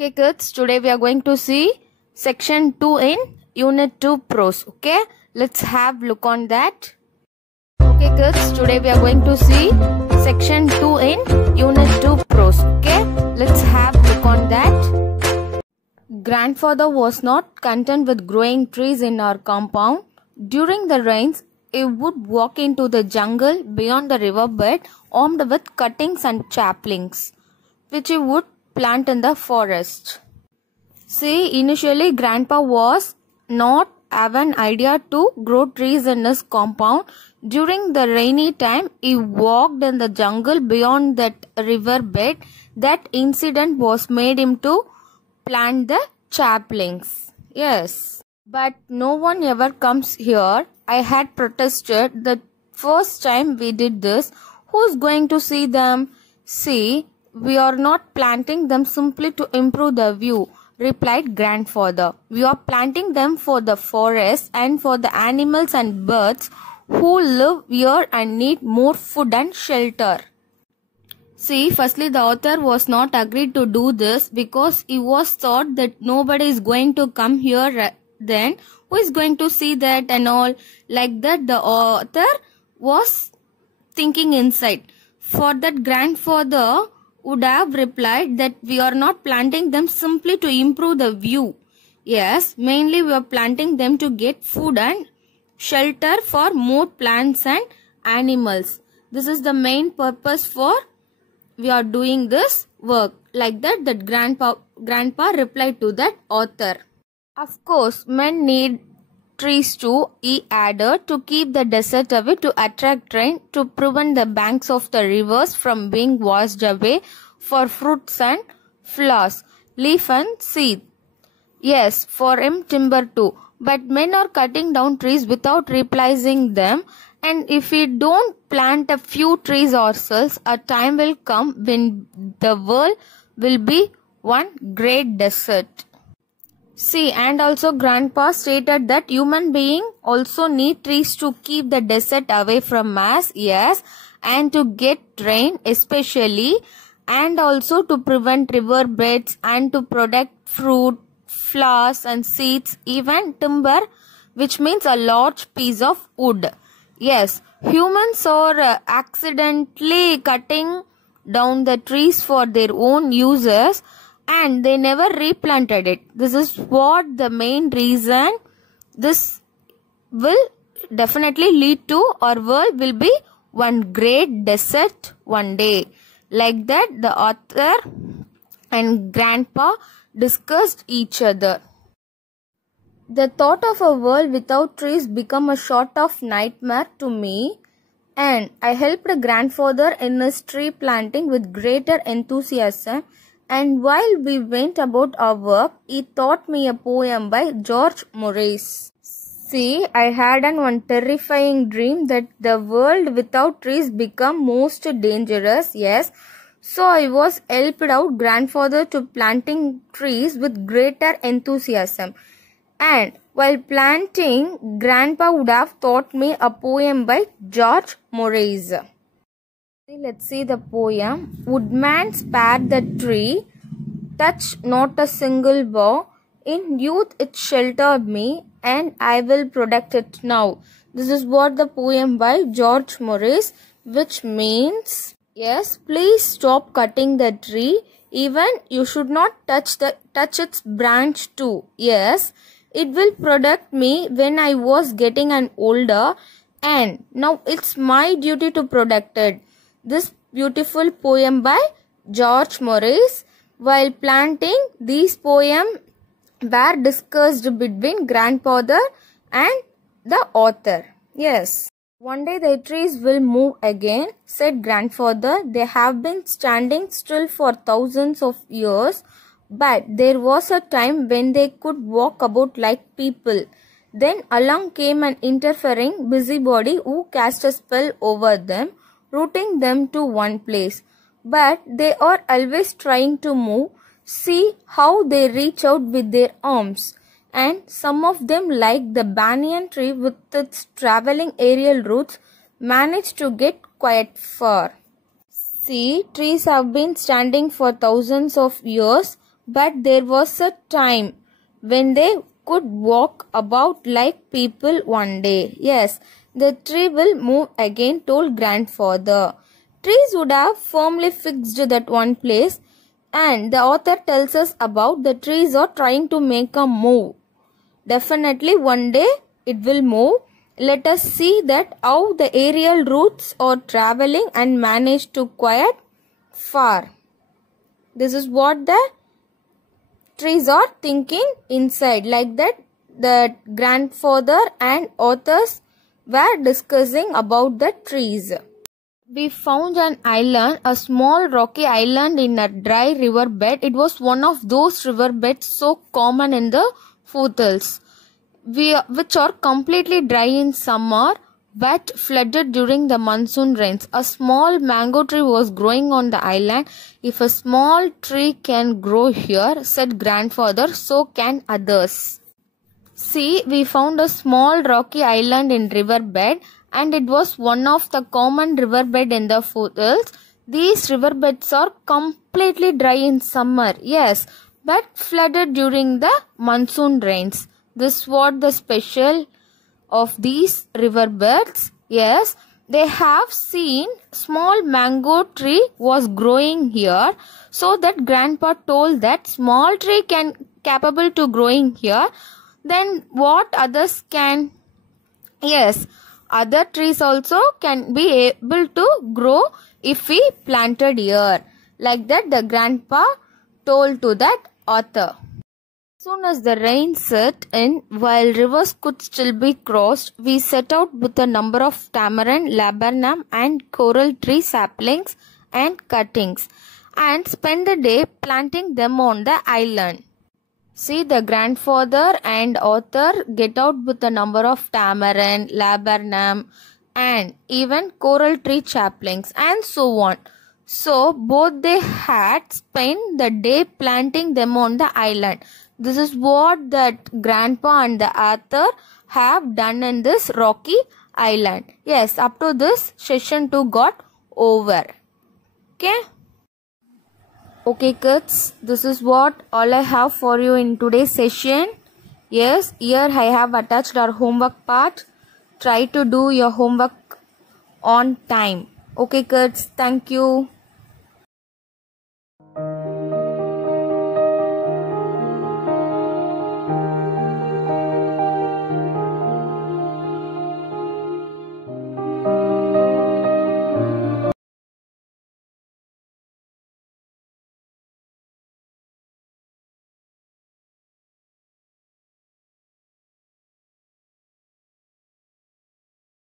Okay kids, today we are going to see section 2 in unit 2 prose. Okay, let's have look on that. Okay kids, today we are going to see section 2 in unit 2 prose. Okay, let's have look on that. Grandfather was not content with growing trees in our compound. During the rains, he would walk into the jungle beyond the riverbed armed with cuttings and saplings, which he would plant in the forest. See, initially Grandpa was not have an idea to grow trees in his compound. During the rainy time, he walked in the jungle beyond that riverbed. That incident was made him to plant the saplings. Yes. But no one ever comes here. I had protested the first time we did this. Who's going to see them? See, we are not planting them simply to improve the view, replied Grandfather. We are planting them for the forest and for the animals and birds who live here and need more food and shelter. See, firstly the author was not agreed to do this because he was thought that nobody is going to come here then. Who is going to see that and all? Like that the author was thinking inside. For that Grandfather would have replied that we are not planting them simply to improve the view. Yes, mainly we are planting them to get food and shelter for more plants and animals. This is the main purpose for we are doing this work. Like that Grandpa replied to that author. Of course, men need trees too, he added, to keep the desert away, to attract rain, to prevent the banks of the rivers from being washed away, for fruits and flowers, leaf and seed. Yes, for him timber too. But men are cutting down trees without replacing them, and if we don't plant a few trees ourselves, a time will come when the world will be one great desert. See, and also Grandpa stated that human beings also need trees to keep the desert away from us, yes, and to get rain especially, and also to prevent riverbeds and to protect fruit, flowers and seeds, even timber, which means a large piece of wood. Yes, humans are accidentally cutting down the trees for their own uses, and they never replanted it. This is what the main reason this will definitely lead to our world will be one great desert one day. Like that the author and Grandpa discussed each other. The thought of a world without trees became a sort of nightmare to me, and I helped Grandfather in his tree planting with greater enthusiasm. And while we went about our work, he taught me a poem by George Morris. See, I had one terrifying dream that the world without trees become most dangerous, yes. So I was helped out Grandfather to planting trees with greater enthusiasm. And while planting, Grandpa would have taught me a poem by George Morris. Let's see the poem. Woodman spared the tree, touched not a single bough. In youth it sheltered me, and I will protect it now. This is what the poem by George Morris, which means, yes, please stop cutting the tree. Even you should not touch its branch too. Yes, it will protect me when I was getting an older, and now it's my duty to protect it. This beautiful poem by George Morris. While planting, these poems were discussed between Grandfather and the author. Yes. One day the trees will move again, said Grandfather. They have been standing still for thousands of years, but there was a time when they could walk about like people. Then along came an interfering busybody who cast a spell over them, rooting them to one place. But they are always trying to move. See how they reach out with their arms. And some of them, like the banyan tree with its traveling aerial roots, manage to get quite far. See, trees have been standing for thousands of years, but there was a time when they could walk about like people one day. Yes, the tree will move again, told grandfather. Trees would have firmly fixed that one place, and the author tells us about the trees are trying to make a move. Definitely one day it will move. Let us see that how the aerial roots are traveling and manage to quite far. This is what the trees are thinking inside. Like that, the grandfather and authors were discussing about the trees. We found an island, a small rocky island in a dry riverbed. It was one of those riverbeds so common in the foothills, which are completely dry in summer but flooded during the monsoon rains. A small mango tree was growing on the island. If a small tree can grow here, said grandfather, so can others. See, we found a small rocky island in riverbed, and it was one of the common riverbed in the foothills. These riverbeds are completely dry in summer, yes, but flooded during the monsoon rains. This is what the special of these riverbeds. Yes, they have seen small mango tree was growing here, so that grandpa told that small tree can capable to growing here. Then what others can? Yes, other trees also can be able to grow if we planted here. Like that, the grandpa told to that author. As soon as the rain set in, while rivers could still be crossed, we set out with a number of tamarind, laburnum and coral tree saplings and cuttings, and spent the day planting them on the island. See, the grandfather and author get out with a number of tamarind, laburnum and even coral tree saplings and so on. So both they had spent the day planting them on the island. This is what that grandpa and the author have done in this rocky island. Yes, up to this session 2 got over. Okay. Okay kids, this is what all I have for you in today's session. Yes, here I have attached our homework part. Try to do your homework on time. Okay kids, thank you.